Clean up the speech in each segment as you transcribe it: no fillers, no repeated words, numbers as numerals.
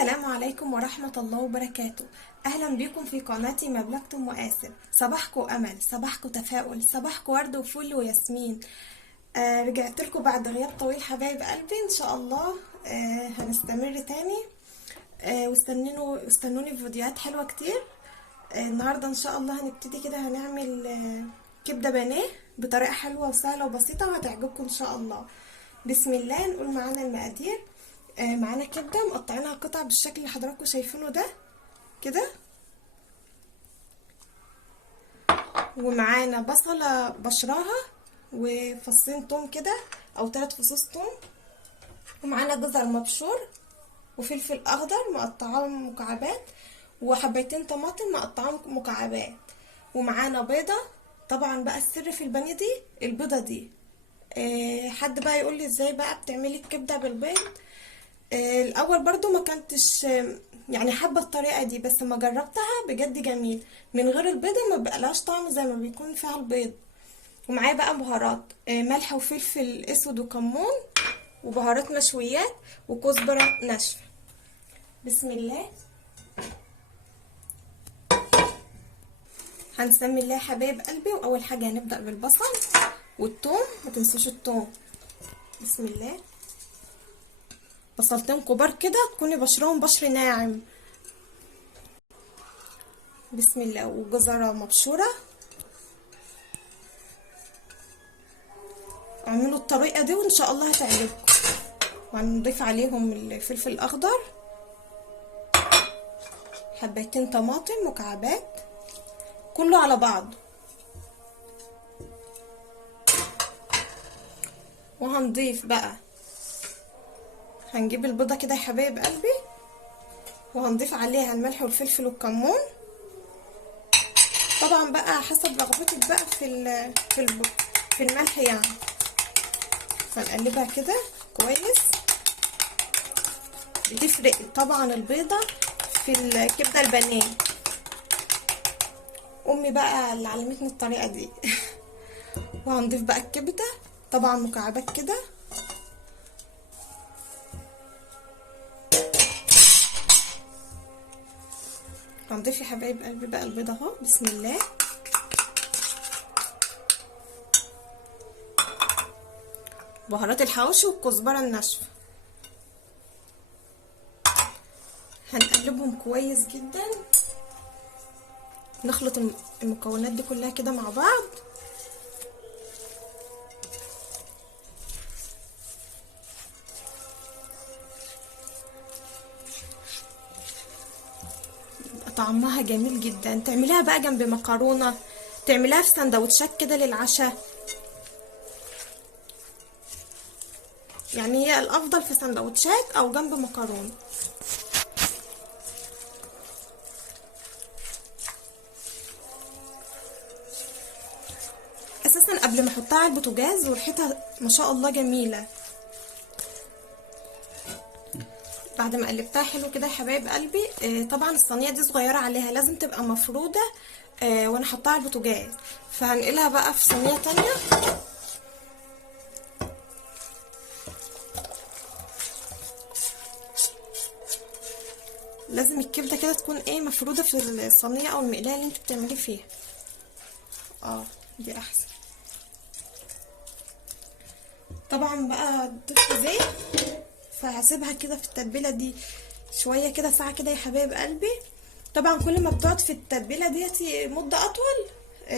السلام عليكم ورحمة الله وبركاته. أهلا بكم في قناتي مبلغتم وآسر. صباحكم أمل، صباحكم تفاؤل، صباحكم ورد وفل وياسمين. رجعت لكم بعد غياب طويل حبايب قلبي. إن شاء الله هنستمر تاني. واستنوني في فيديوهات حلوة كتير. النهاردة إن شاء الله هنبتدي كده، هنعمل كبدة بانيه بطريقة حلوة وسهلة وبسيطة وهتعجبكم إن شاء الله. بسم الله. نقول معانا المقادير. معانا كبده مقطعينها قطع بالشكل اللي حضراتكم شايفينه ده كده، ومعانا بصله بشراها وفصين توم كده او 3 فصوص توم، ومعانا جزر مبشور وفلفل اخضر مقطعاه مكعبات، وحبيتين طماطم مقطعاهم مكعبات، ومعانا بيضه. طبعا بقى السر في البانيه دي البيضه دي. حد بقى يقول لي ازاي بقى بتعملي الكبده بالبيض؟ الاول برضو ما كنتش يعني حابه الطريقه دي، بس ما جربتها بجد جميل. من غير البيضه ما بقالهاش طعم زي ما بيكون فيها البيض. ومعايا بقى بهارات، ملح وفلفل اسود وكمون وبهارات مشويات وكزبره ناشفه. بسم الله. هنسمي الله يا حبايب قلبي. واول حاجه هنبدا بالبصل والثوم، ما تنسوش الثوم. بسم الله. بصلتين كبار كده تكوني بشرهم بشر ناعم. بسم الله. وجزره مبشوره. اعملوا الطريقه دي وان شاء الله هتعجبكم. وهنضيف عليهم الفلفل الاخضر، حبايتين طماطم مكعبات، كله على بعض. وهنضيف بقى، هنجيب البيضه كده يا حبايب قلبي، وهنضيف عليها الملح والفلفل والكمون. طبعا بقى حسب رغبتك بقى في الملح يعني. هنقلبها كده كويس. بتفرق طبعا البيضه في الكبده البانيه. امي بقى اللي علمتني الطريقه دي. وهنضيف بقى الكبده طبعا مكعبات كده. هنضيف يا حبايب قلبي بقى البيضه اهو. بسم الله. بهارات الحواوشي والكزبره الناشفه. هنقلبهم كويس جدا. نخلط المكونات دي كلها كده مع بعض. طعمها جميل جدا. تعمليها بقى جنب مكرونه، تعمليها في سندوتشات كده للعشاء. يعني هي الافضل في سندوتشات او جنب مكرونه. اساسا قبل ما احطها على البوتاجاز وريحتها ما شاء الله جميله. بعد ما قلبتها حلو كده يا حبايب قلبي، طبعا الصينيه دي صغيره عليها، لازم تبقى مفروده. وانا حطها على البوتاجاز، فهنقلها بقى في صينيه تانية. لازم الكبده كده تكون مفروده في الصينيه او المقلايه اللي انت بتعملي فيها. دي احسن. طبعا بقى ضفت زيت، فهسيبها كده في التتبيله دي شويه كده، ساعه كده يا حبايب قلبي. طبعا كل ما بتقعد في التتبيله ديتي مده اطول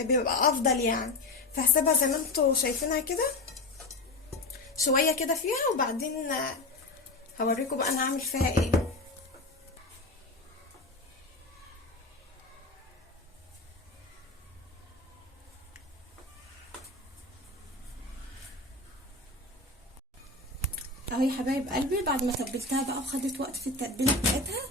بيبقى افضل يعني. فهسيبها زي ما انتوا شايفينها كده شويه كده فيها، وبعدين هوريكم بقى انا هعمل فيها ايه. اهو يا حبايب قلبي، بعد ما تبلتها بقى وخدت وقت في التتبيله بتاعتها،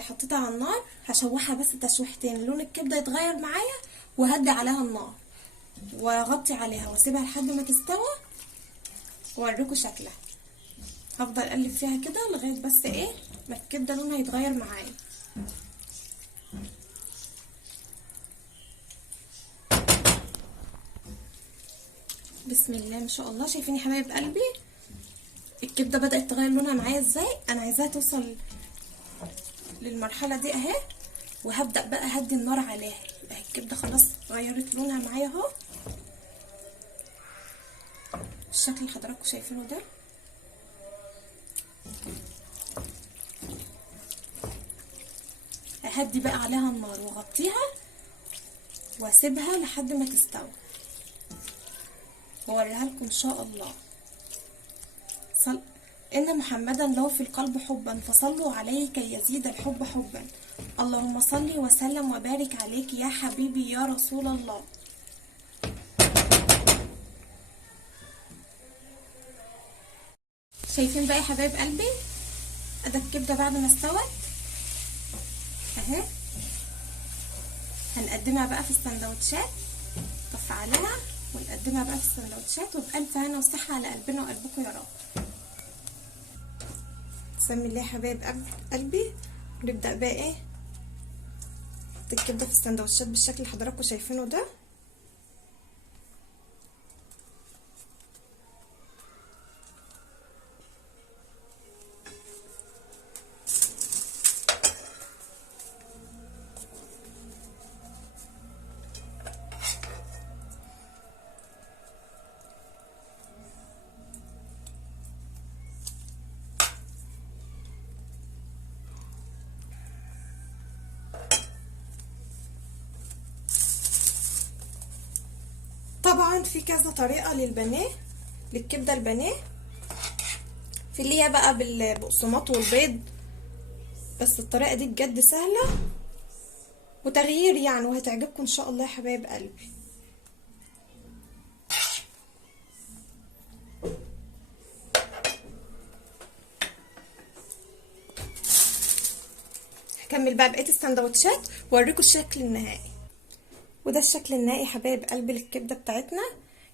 حطيتها على النار. هشوحها بس تشويحتين، لون الكبده يتغير معايا، وهدي عليها النار واغطي عليها واسيبها لحد ما تستوي واوريكم شكلها. هفضل اقلب فيها كده لغايه بس ما الكبده لونها يتغير معايا. بسم الله ما شاء الله. شايفين يا حبايب قلبي الكبده بدات تغير لونها معايا ازاي. انا عايزاها توصل للمرحله دي اهي، وهبدا بقى اهدي النار عليها. يبقى الكبده خلاص غيرت لونها معايا اهو، الشكل اللي حضراتكم شايفينه ده. اهدي بقى عليها النار واغطيها واسيبها لحد ما تستوي واوريها لكم ان شاء الله. ان محمدا له في القلب حبا فصلوا عليه كي يزيد الحب حبا. اللهم صل وسلم وبارك عليك يا حبيبي يا رسول الله. شايفين بقى يا حبايب قلبي ادي الكبده بعد ما استوت اهي. هنقدمها بقى في السندوتشات، نطفي عليها ونقدمها بقى في السندوتشات، وبألف هنا وصحة على قلبنا وقلبكم يا رب. بسم الله يا حبايب قلبي. نبدأ بقى ايه نحط الكبده في السندوتشات بالشكل اللي حضراتكم شايفينه ده. طبعا في كذا طريقه للبانيه، للكبده البانيه، في اللي هي بقى بالبقسماط والبيض، بس الطريقه دي بجد سهله وتغيير يعني، وهتعجبكم ان شاء الله يا حبايب قلبي. هكمل بقى بقيه السندوتشات واوريكم الشكل النهائي. وده الشكل النهائي يا حبايب قلبي للكبده بتاعتنا.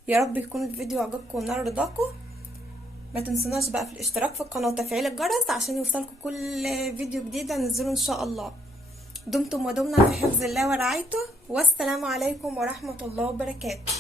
يا رب يكون الفيديو عجبكم ونال رضاكم. ما تنسوناش بقى في الاشتراك في القناه وتفعيل الجرس عشان يوصلكم كل فيديو جديد انزله ان شاء الله. دمتم ودمنا في حفظ الله ورعايته، والسلام عليكم ورحمه الله وبركاته.